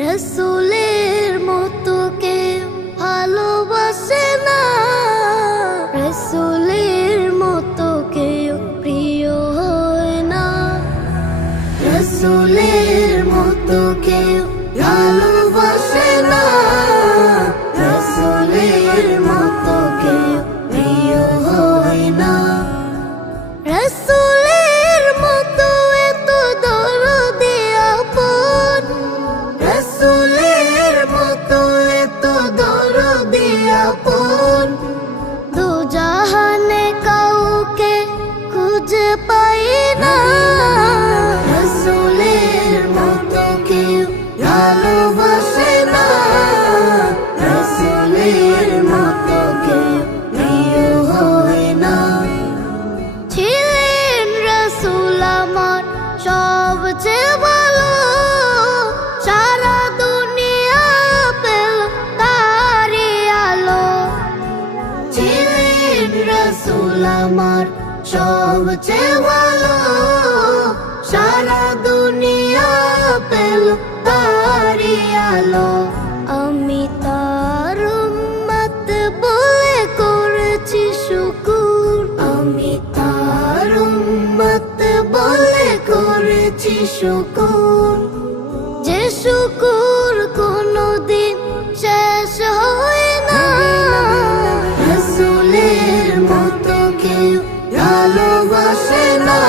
রসুলের মতো কেউ ভালোবাসে না, রসুলের মতো কেউ প্রিয় হয় না, রসুলের মতো কেউ ভালোবাসে না, রসুলের মতো কেউ প্রিয় হয় না। রসুলের মতো এত দরদি আপন, রসুলের মতো এত দরদি আপন, দু জাহানে কাউকে খুঁজে পাই না। রসুলের মতো কেউ ভালোবাসে না, রসুলের মতো কেউ প্রিয় হয় না। ছিলেন রসুল আমার সবচেয়ে ভালো, সারা দুনিয়া পেল তারি আলো। ছিলেন রসুল আমার সবচেয়ে ভালো, সারা দুনিয়া পেল তারি আলো। আমি তার উম্মত বলে করেছি শুকুর, আমি তার উম্মত বলে করেছি শুকুর, যে শুকুর কোনদিন শেষ হয় না। রসুলের মতো কেউ ভালোবাসে না,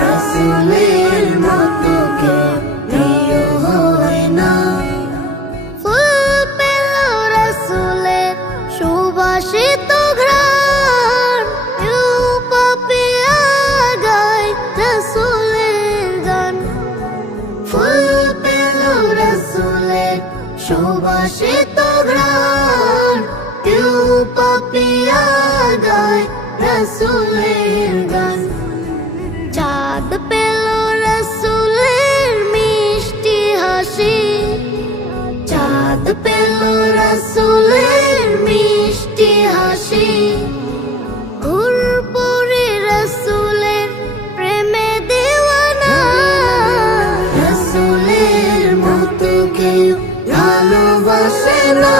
রসুলের মতো কেউ প্রিয় হয় না। ফুল পেল রসুলের সুবাসিত ঘ্রাণ, কেউ পাপিয়া গায় রসুলের গান। ফুল পেল রসুলের সুবাসিত ঘ্রাণ, কেউ পাপিয়া গায় রসুলের গান। চাঁদ পেল রসুলের মিষ্টি হাসি, চাঁদ পেল রসুলের মিষ্টি হাসি। হুরপুরি রসুলের প্রেমে দেওয়ানা, রসুলের মতো কেউ ভালোবাসে না।